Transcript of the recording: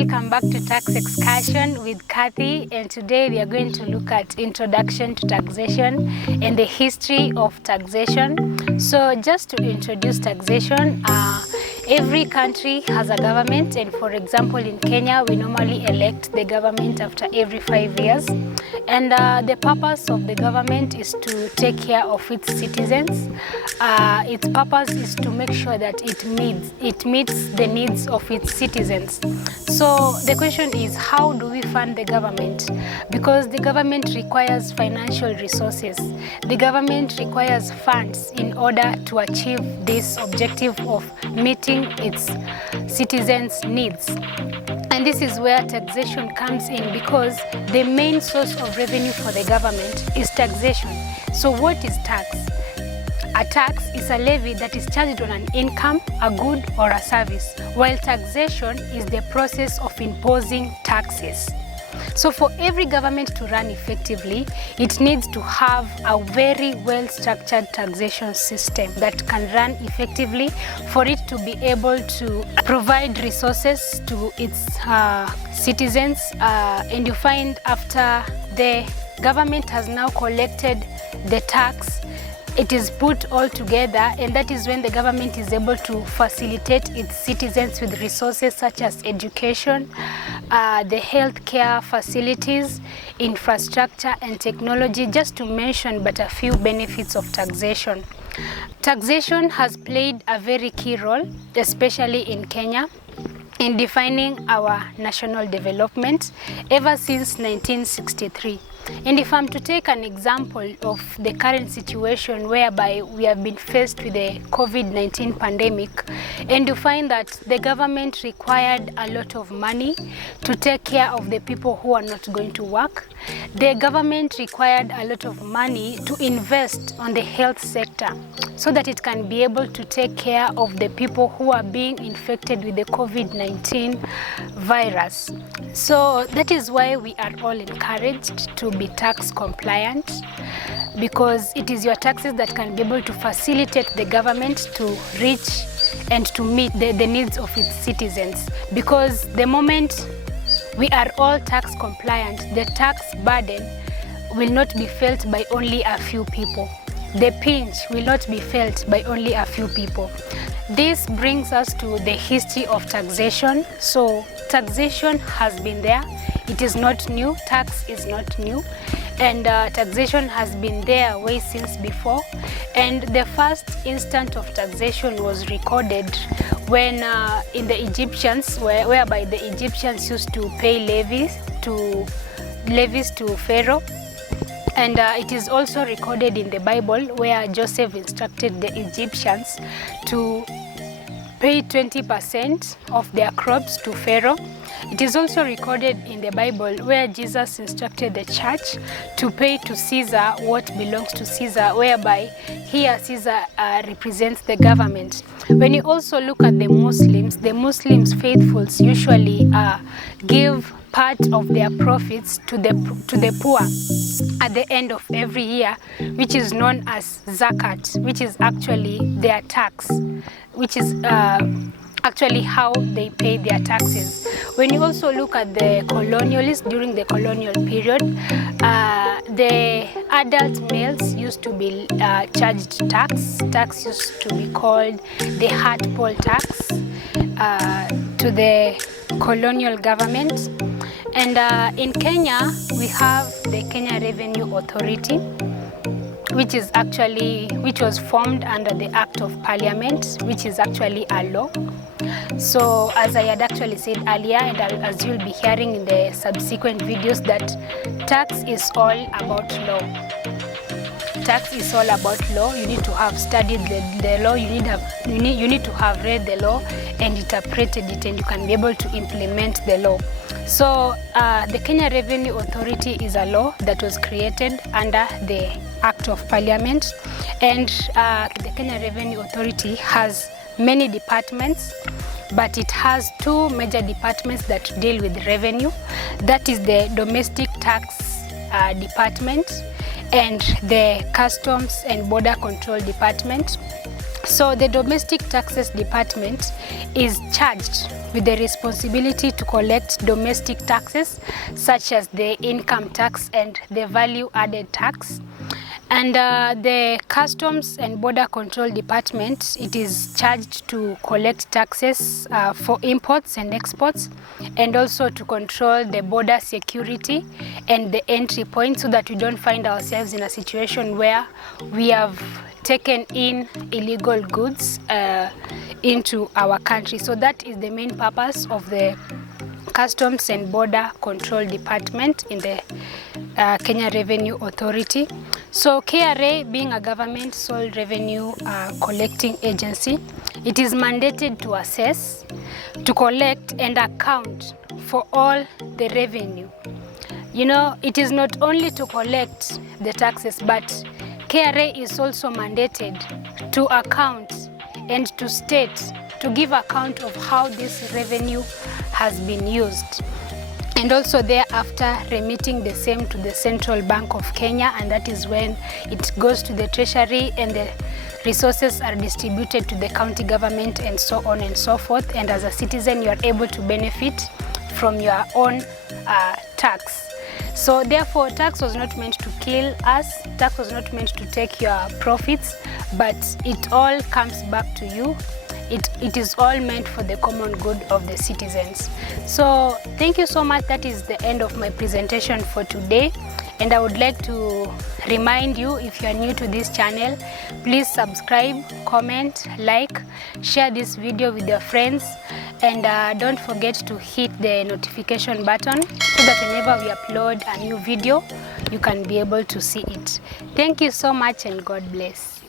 Welcome back to Tax Excursion with Kathy, and today we are going to look at Introduction to Taxation and the history of taxation. So just to introduce taxation, every country has a government, and for example in Kenya we normally elect the government after every 5 years, and the purpose of the government is to take care of its citizens. Its purpose is to make sure that it meets the needs of its citizens. So the question is, how do we fund the government? Because the government requires financial resources. The government requires funds in order to achieve this objective of meeting its citizens' needs. And this is where taxation comes in, because the main source of revenue for the government is taxation. So what is tax? A tax is a levy that is charged on an income, a good, or a service, while taxation is the process of imposing taxes. So for every government to run effectively, it needs to have a very well-structured taxation system that can run effectively for it to be able to provide resources to its citizens. And you find after the government has now collected the tax, it is put all together, and that is when the government is able to facilitate its citizens with resources such as education, the healthcare facilities, infrastructure and technology, just to mention but a few benefits of taxation. Taxation has played a very key role, especially in Kenya, in defining our national development ever since 1963. And if I'm to take an example of the current situation whereby we have been faced with the COVID-19 pandemic, and you find that the government required a lot of money to take care of the people who are not going to work. The government required a lot of money to invest on the health sector so that it can be able to take care of the people who are being infected with the COVID-19 virus. So that is why we are all encouraged to be tax compliant, because it is your taxes that can be able to facilitate the government to reach and to meet the needs of its citizens. Because the moment we are all tax compliant, the tax burden will not be felt by only a few people. The pinch will not be felt by only a few people. This brings us to the history of taxation. So taxation has been there. It is not new. Tax is not new. And taxation has been there way since before. And the first instance of taxation was recorded when in the Egyptians, whereby the Egyptians used to pay levies to Pharaoh. And it is also recorded in the Bible, where Joseph instructed the Egyptians to pay 20% of their crops to Pharaoh. It is also recorded in the Bible where Jesus instructed the church to pay to Caesar what belongs to Caesar, whereby here Caesar represents the government. When you also look at the Muslims faithfuls usually give part of their profits to the poor at the end of every year, which is known as zakat, which is actually their tax, which is actually how they pay their taxes. When you also look at the colonialists during the colonial period, the adult males used to be charged tax. Tax used to be called the hat poll tax to the colonial government. And in Kenya, we have the Kenya Revenue Authority, which was formed under the Act of Parliament, which is actually a law. So as I had actually said earlier, and as you'll be hearing in the subsequent videos, that tax is all about law. Tax is all about law. You need to have studied the law. You need to have read the law and interpreted it, and you can be able to implement the law. So the Kenya Revenue Authority is a law that was created under the Act of Parliament, and the Kenya Revenue Authority has many departments, but it has two major departments that deal with revenue. That is the Domestic Tax Department and the Customs and Border Control Department. So the Domestic Taxes Department is charged with the responsibility to collect domestic taxes such as the income tax and the value added tax. And the Customs and Border Control Department, it is charged to collect taxes for imports and exports, and also to control the border security and the entry point, so that we don't find ourselves in a situation where we have taken in illegal goods into our country. So that is the main purpose of the Customs and Border Control Department in the Kenya Revenue Authority. So KRA, being a government sole revenue collecting agency, it is mandated to assess, to collect and account for all the revenue. You know, it is not only to collect the taxes, but KRA is also mandated to account and to state, to give account of how this revenue has been used, and also thereafter remitting the same to the Central Bank of Kenya, and that is when it goes to the Treasury and the resources are distributed to the county government and so on and so forth. And as a citizen, you are able to benefit from your own tax. So therefore, tax was not meant to kill us, tax was not meant to take your profits, but it all comes back to you. It is all meant for the common good of the citizens. So thank you so much. That is the end of my presentation for today. And I would like to remind you, if you are new to this channel, please subscribe, comment, like, share this video with your friends, and don't forget to hit the notification button so that whenever we upload a new video, you can be able to see it. Thank you so much, and God bless.